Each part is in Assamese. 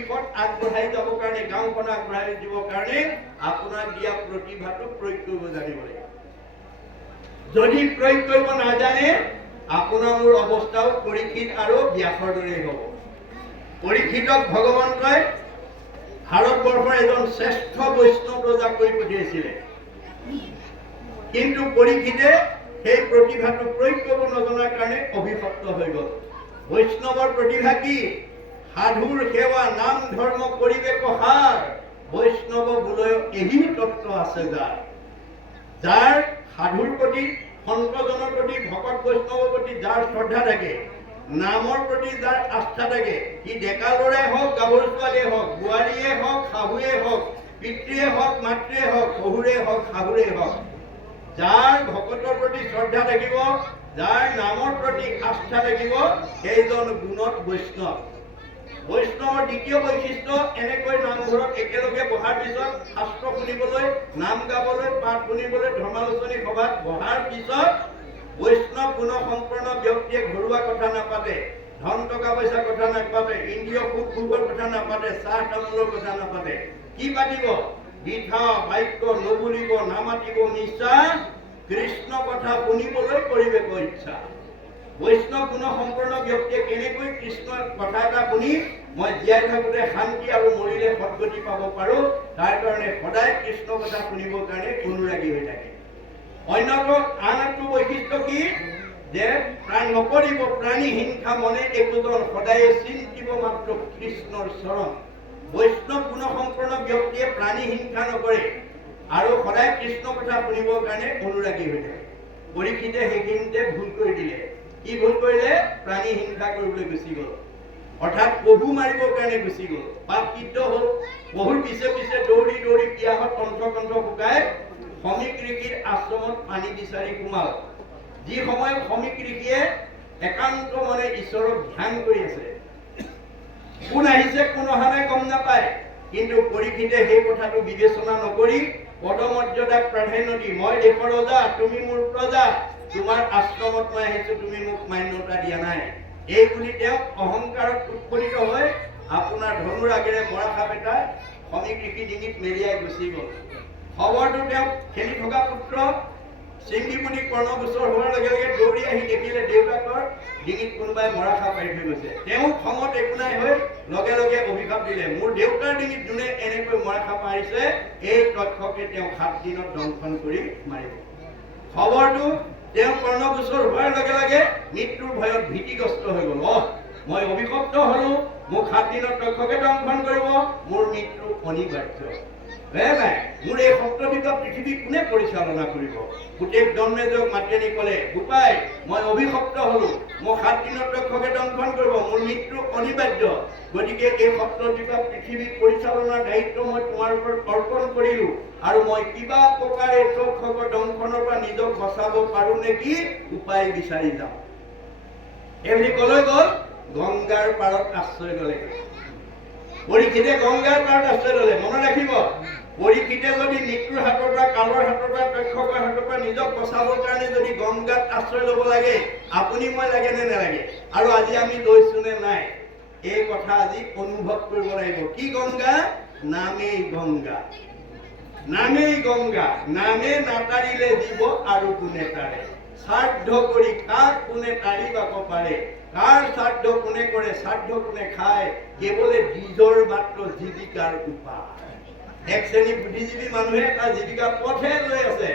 দিশত আগবঢ়াই যাবৰ কাৰণে, গাঁওখন আগবঢ়াই দিবৰ কাৰণে আপোনাক দিয়া প্ৰতিভাটো প্ৰয়োগ কৰিব জানিব লাগিব। যদি প্ৰয়োগ কৰিব নাজানে আপোনাৰ মোৰ অৱস্থাও পৰীক্ষিত আৰু ব্যাসৰ দৰেই হ'ব। পৰীক্ষিতক ভগৱন্তই ভাৰতবৰ্ষৰ এজন শ্ৰেষ্ঠ বৈষ্ণৱ ৰজা কৰি পঠিয়াইছিলে, কিন্তু পৰীক্ষিতে সেই প্ৰতিভাটো প্ৰয়োগ কৰিব নজনাৰ কাৰণে অভিশপ্ত হৈ গ'ল। বৈষ্ণৱৰ প্ৰতিভা কি? সাধুৰ সেৱা, নাম ধৰ্ম কৰিবে কহাৰ, বৈষ্ণৱ বোলয় এহি তত্ত্ব আছে যাৰ। যাৰ সাধুৰ প্ৰতি, সন্তজনৰ প্ৰতি, ভকত বৈষ্ণৱৰ প্ৰতি যাৰ শ্ৰদ্ধা থাকে, নামৰ প্ৰতি যাৰ আস্থা থাকে, সি ডেকা ল'ৰাই হওক, গাভৰু ছোৱালীয়ে হওক, বোৱাৰীয়ে হওক, শাহুৱে হওক, পিতৃয়ে হওক, মাতৃয়ে হওক, শহুৰে হওক, শাহুৰে হওক, যাৰ ভকতৰ প্ৰতি শ্ৰদ্ধা থাকিব, যাৰ নামৰ প্ৰতি আস্থা থাকিব, সেইজন গুণত বৈষ্ণৱ। বৈষ্ণৱৰ দ্বিতীয় বৈশিষ্ট্য, এনেকৈ নামঘৰত একেলগে বহাৰ পিছত শাস্ত্ৰ শুনিবলৈ, নাম গাবলৈ, পাঠ শুনিবলৈ ধৰ্মালোচনী সভাত বহাৰ পিছত বৈষ্ণৱ গুণসম্পন্ন ব্যক্তিয়ে ঘৰুৱা কথা নাপাতে, ধন টকা পইচা কথা নাপাতে, ইন্দ্ৰিয় সুখ ভোগৰ কথা নাপাতে, চাহ তামোলৰ কথা নাপাতে। কি পাতিব? বৃথা বাক্য নুবুলিব, নামাতিব নিচা, কৃষ্ণ কথা শুনিবলৈ কৰিবে ইচ্ছা। বৈষ্ণৱ গুণসম্পন্ন ব্যক্তিয়ে কেনেকৈ কৃষ্ণৰ কথা এটা শুনি মই জীয়াই থাকোঁতে শান্তি আৰু মৰিলে সদ্গতি পাব পাৰোঁ, তাৰ কাৰণে সদায় কৃষ্ণ কথা শুনিবৰ কাৰণে অনুৰাগী হৈ থাকে। অন্যতম আন এটা বৈশিষ্ট্য কি? যে প্ৰাণ নকৰিব প্ৰাণী হিংসা মনে একোজন, সদায় চিন্তিব মাত্ৰ কৃষ্ণৰ চৰণ। বৈষ্ণৱ গুণসম্পন্ন ব্যক্তিয়ে প্ৰাণী হিংসা নকৰে আৰু সদায় কৃষ্ণ কথা শুনিবৰ কাৰণে অনুৰাগী হৈ থাকে। পৰীক্ষিতে সেইখিনিতে ভুল কৰি দিলে। কি ভুল কৰিলে? প্ৰাণী হিংসা কৰিবলৈ গুচি গ'ল, অৰ্থাৎ পহু মাৰিবৰ কাৰণে গুচি গ'ল। পাপ কৃত্য হ'ল। পহুৰ পিছে পিছে দৌৰি দৌৰি পিয়াহত কণ্ঠ শুকাই শ্ৰমিক ঋষিৰ আশ্ৰমত পানী বিচাৰি সোমাল। যি সময়ত শ্ৰমিক ঋষিয়ে একান্ত মনে ঈশ্বৰক ধ্যান কৰি আছে, কোন আহিছে কোন অহা নাই গম নাপায়, কিন্তু পৰীক্ষিতে সেই কথাটো বিবেচনা নকৰি পদমৰ্যাদাক প্ৰাধান্য দি, মই দেশৰ ৰজা, তুমি মোৰ প্ৰজা, তোমাৰ আশ্ৰমত মই আহিছো, তুমি মোক মান্যতা দিয়া নাই, এই বুলি তেওঁ অহংকাৰত উৎফুল্লিত হৈ আপোনাৰ ধনুৰ আগেৰে মৰা সাপ এটা শ্ৰমিক ঋষি ডিঙিত মেৰিয়াই গুচি গ'ল। খবৰটো তেওঁ খেলি থকা পুত্ৰ চিংগিপুনি কৰ্ণগোচৰ হোৱাৰ লগে লগে দৌৰি আহি দেখিলে দেউতাকৰ ডিঙিত কোনোবাই মৰা সাপ মাৰি থৈ গৈছে। তেওঁ খঙত একো নাই হৈ লগে লগে অভিশাপ দিলে, মোৰ দেউতাৰ ডিঙিত যোনে এনেকৈ মৰা সাপ মাৰিছে, এই তক্ষকে তেওঁ 7 দিনত দংশন কৰি মাৰিব। খবৰটো তেওঁ কৰ্ণগোচৰ হোৱাৰ লগে লগে মৃত্যুৰ ভয়ত ভীতিগ্ৰস্ত হৈ গ'ল। মই অভিশপ্ত হলো, মোক 7 দিনত তক্ষকে দংশন কৰিব, মোৰ মৃত্যু অনিবাৰ্য। মোৰ এই সপ্তবিধ পৃথিৱী কোনে পৰিচালনা কৰিব? গোটেই জন্মেজক মাতি আনি ক'লে, গোপাই মই অভিশপ্ত হলো, মোক 7 দিনত তক্ষকে দংশন কৰিব, মোৰ মৃত্যু অনিবাৰ্য, গতিকে এই সপ্তবিধ পৃথিৱী পৰিচালনাৰ দায়িত্ব মই তোমাৰ ওপৰত অৰ্পণ কৰিলো, আৰু মই কিবা প্ৰকাৰে তক্ষকৰ দংশনৰ পৰা নিজক বচাব পাৰো নেকি উপায় বিচাৰি যাওঁ। এইবুলি কলৈ গ'ল? গংগাৰ পাৰত আশ্ৰয় ল'লে। পৰীক্ষিতে গংগাৰ পাৰত আশ্ৰয় ল'লে। মনত ৰাখিব, পৰীক্ষিতে যদি মৃত্যুৰ হাতৰ পৰা, কালৰ হাতৰ পৰা, তক্ষকৰ হাতৰ পৰা নিজক বচাবৰ কাৰণে যদি গংগাত আশ্ৰয় ল'ব লাগে, আপুনি মই লাগে নে নালাগে? আৰু আজি আমি লৈছো নে নাই? এই কথা আজি অনুভৱ কৰিব লাগিব। কি গংগা? নামেই গংগা। নামেই গংগা। নামে নাতাৰিলে জীৱ আৰু কোনে তাৰে, শ্ৰাদ্ধ কৰি কাক কোনে তাৰিবাব পাৰে, কাৰ শ্ৰাদ্ধ কোনে কৰে, শ্ৰাদ্ধ কোনে খায়, কেৱলে নিজৰ মাত্ৰ জীৱিকাৰ উপায়। এক শ্ৰেণী বুদ্ধিজীৱী মানুহে তাৰ জীৱিকাৰ পথহে লৈ আছে,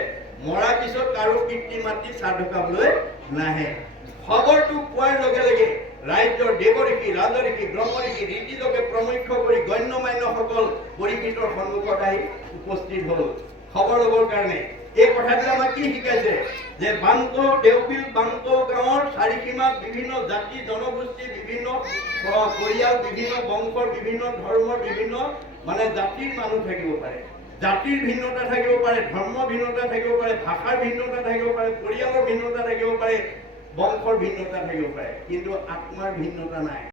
মৰাৰ পিছত কাৰো পিতৃ মাতৃ শ্ৰাদ্ধ খাবলৈ নাহে। খবৰটো পোৱাৰ লগে লগে ৰাজ্যৰ দেৱঋষি, ৰাজঋষি, ব্ৰহ্মঋষি, ঋষিলোকে প্ৰমুখ্য কৰি গণ্য মান্যসকল পৰীক্ষিতৰ সন্মুখত আহি উপস্থিত হ'ল খবৰ ল'বৰ কাৰণে। এই কথাটো আমাক কি শিকাইছে? যে বাংটো দেওবিল বাংটো গাঁৱৰ চাৰিসীমাত বিভিন্ন জাতি জনগোষ্ঠী, বিভিন্ন পৰিয়াল, বিভিন্ন বংশৰ, বিভিন্ন ধৰ্মৰ, বিভিন্ন জাতিৰ মানুহ থাকিব পাৰে। জাতিৰ ভিন্নতা থাকিব পাৰে, ধৰ্ম ভিন্নতা থাকিব পাৰে, ভাষাৰ ভিন্নতা থাকিব পাৰে, পৰিয়ালৰ ভিন্নতা থাকিব পাৰে, বংশৰ ভিন্নতা থাকিব পাৰে, কিন্তু আত্মাৰ ভিন্নতা নাই।